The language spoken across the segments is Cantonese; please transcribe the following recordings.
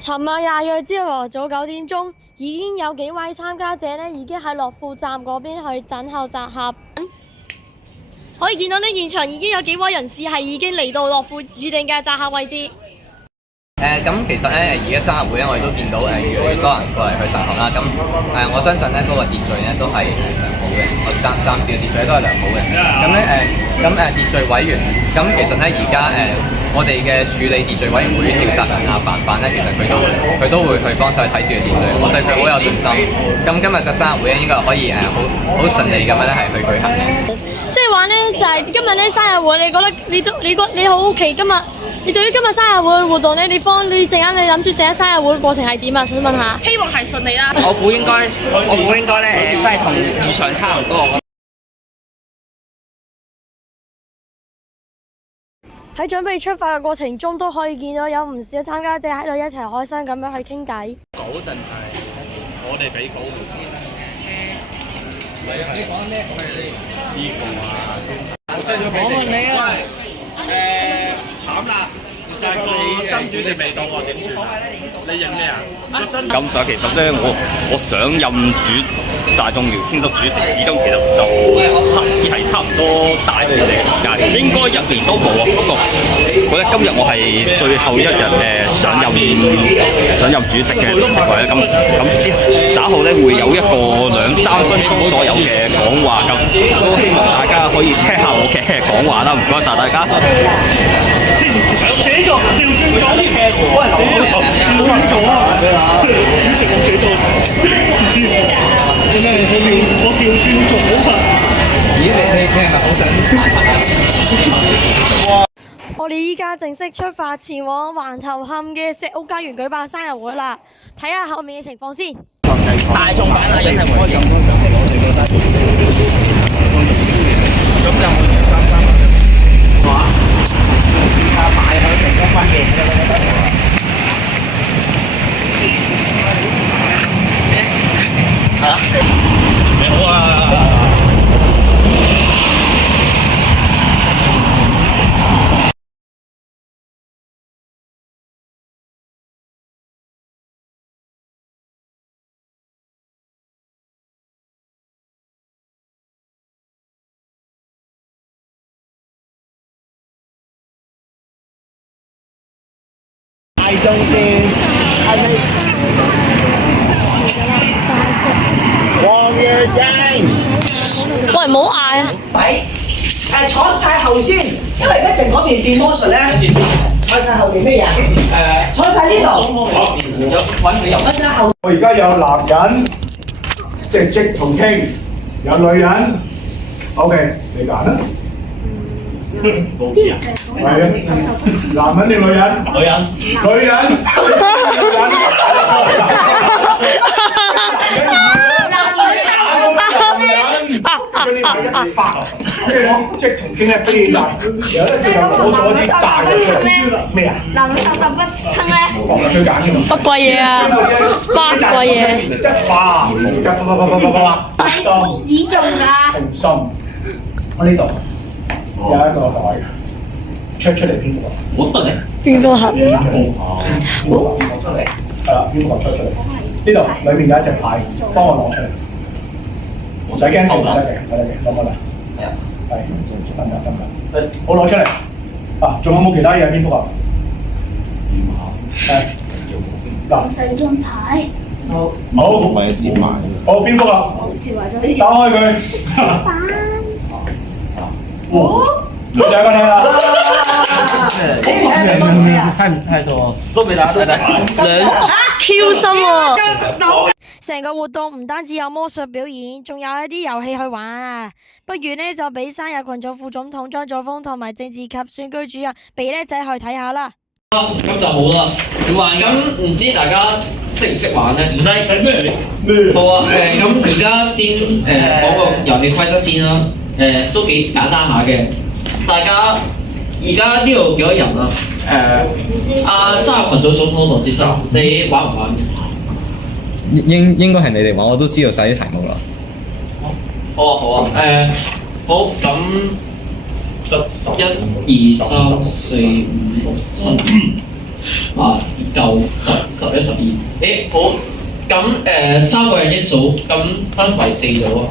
尋日廿月朝頭早9點鐘，已經有幾位參加者呢已經喺樂富站嗰邊去等候集合。可以見到呢現場已經有幾位人士係已經嚟到樂富預定嘅集合位置。咁其實咧，而家生日會咧，我哋都見到越嚟越多人過嚟去集合啦。咁我相信咧，嗰個秩序咧都係良好嘅。我暫時嘅秩序都係良好嘅。咁咧秩序委員，咁其實咧而家我哋嘅處理秩序委員會召集人范咧，其實佢都會去幫手去睇住個秩序，我對佢好有信心。咁今日嘅生日會咧，應該可以好順利咁樣咧係去舉行嘅。即係話咧，就係今日咧生日會，你覺得你好好奇今日？你對於今日生日會嘅活動咧，你陣間你諗住整生日會嘅過程係點啊？想問下。希望係順利啦。我估應該咧都係同以上差唔多。喺準備出發嘅過程中，都可以見到有唔少參加者喺度一齊開心咁樣去傾偈。稿定係我哋俾稿你講咩？呢個我問你啊。慘啦！其實個新主席未到喎，點算？你認咩啊？咁所以其實咧，我想任大眾聊天室主席，至今其實就差唔多大半年嘅時間，應該1年都冇啊。不過我覺得今日我係最後一日上任主席嘅前提咧，咁稍後咧會有一個2-3分鐘左右嘅講話，咁都希望大家可以聽下我嘅講話啦。唔該晒大家。寫作調轉咗，我係調轉咗啊！主席我寫作唔支持，點解我調轉咗啊？咦？你係咪好想？我哋依家正式出發前往橫頭磡嘅石屋家園舉辦生日會啦，睇下後面嘅情況先。大眾版啊，真係唔開心。咁就我哋賣佢成功分嘅，係啊，你好啊！大陣先，係咪？黃月英，喂，唔好嗌啊！喂，坐晒後先，因為一陣嗰邊變魔術咧。坐晒後邊咩人？坐晒呢度。揾佢入。坐晒後。我而家有男人，直同傾，有女人。OK，你揀啦。數字啊？係啊。男人定女人？女人。女人。跟住咪一字發，跟住講即同傾咧飛曬，然後咧佢就攞咗啲炸嘅出嚟。咩啊？男人手不親咧，佢揀嘅嘛。乜鬼嘢啊？乜鬼嘢？即花，即心，指中㗎。同心。我呢度有一個袋，出嚟蝙蝠俠。我出嚟。邊個盒？蝙蝠出嚟。係啦，蝙蝠俠出嚟。呢度裏面有一隻牌，幫我攞出嚟。唔使驚，得嘅，攞過嚟。係啊，係，得，好攞出嚟。啊，仲有冇其他嘢蝙蝠俠？係。嗱，細張牌。好。我係接埋。好，蝙蝠俠。接埋咗啲。打開佢。哇！女仔過嚟啦。太多，都俾大家睇睇。Q 心喎！成個活動唔單止有魔術表演，仲有一啲遊戲去玩啊！不如呢，就俾生日群組副總統張祖峰同埋政治及選舉主任俾叻仔去睇下啦。咁就好啦。咁唔知大家識唔識玩呢？唔識咩？好啊。咁而家先講個遊戲規則先啦。都幾簡單下嘅。大家而家呢度幾多人啊？生日群組總統羅志生，你玩唔玩嘅？應該係你哋玩，我都知道晒啲題目啦。好啊好啊。好咁1、2、3、4、5、6、7、9、10、11、12。誒好，咁3個人一組，咁分為4組啊。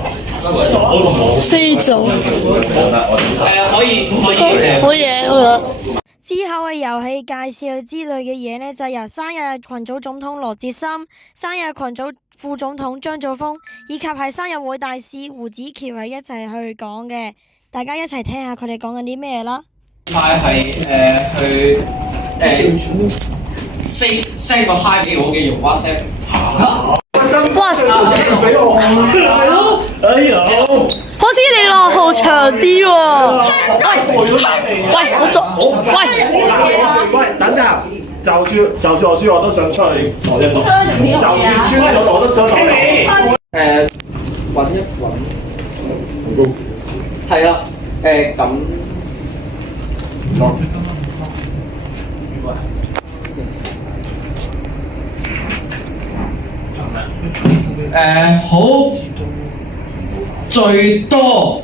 四組。可以好嘢，我覺得。之後嘅遊戲介紹之類嘅嘢呢，就由生日群組總統羅哲森、生日群組副總統張祖峰以及係生日會大使胡子喬係一齊去講嘅，大家一齊聽下佢哋講緊啲咩啦。派係去send 個 hi 俾我嘅用 WhatsApp。哇！好似你落號長啲喎。喂，等陣，就算我輸，我都想出去攞一攞。就算輸咗，我都想攞你。揾一揾。係啦，咁。好，最多。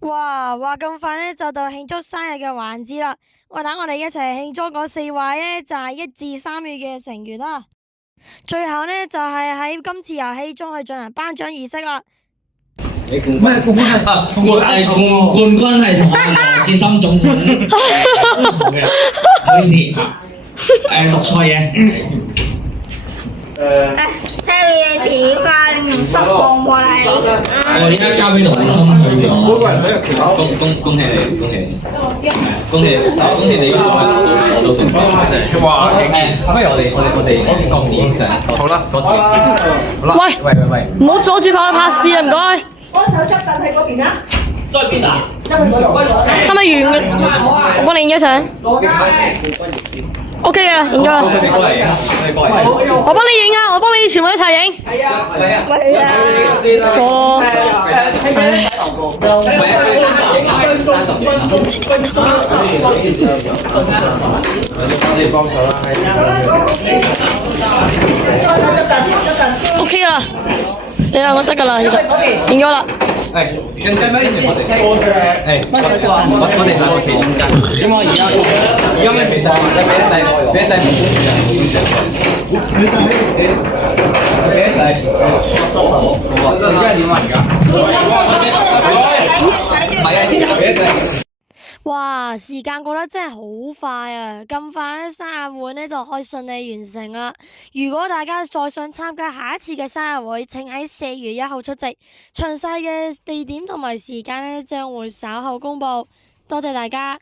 哇！話咁快呢，就到慶祝生日嘅環節啦。等我哋一齊慶祝嗰4位呢，就係1至3月嘅成員啦。最後呢，就係喺今次遊戲中去進行頒獎儀式啦。冠軍係同我哋羅志森總統嘅，唔好意思，讀錯嘢。睇你點啊！你唔失望喎你。我而家交俾羅志森去咗。恭喜你，恭喜你嗰組攞到冠軍。哇！不如我哋各自影相。好啦，各自。好啦。喂，唔好阻住佢拍攝啊！唔該。幫手執凳喺嗰邊啊！在邊啊？執喺嗰度。係咪完嘅？我幫你影咗相。OK 嘅，影咗啦。我幫你影啊！我幫你全部一齊影。係啊。傻咯。OK 啦，你兩個得㗎啦，影咗啦。跟住咩？我哋兩個企中間。咁我而家咩時間？俾一掣。而家點啊？哇！時間過得真係好快啊！咁快呢，生日會呢就可以順利完成啦。如果大家再想參加下一次嘅生日會，請喺4月1號出席。詳細嘅地點同埋時間呢將會稍後公佈。多謝大家。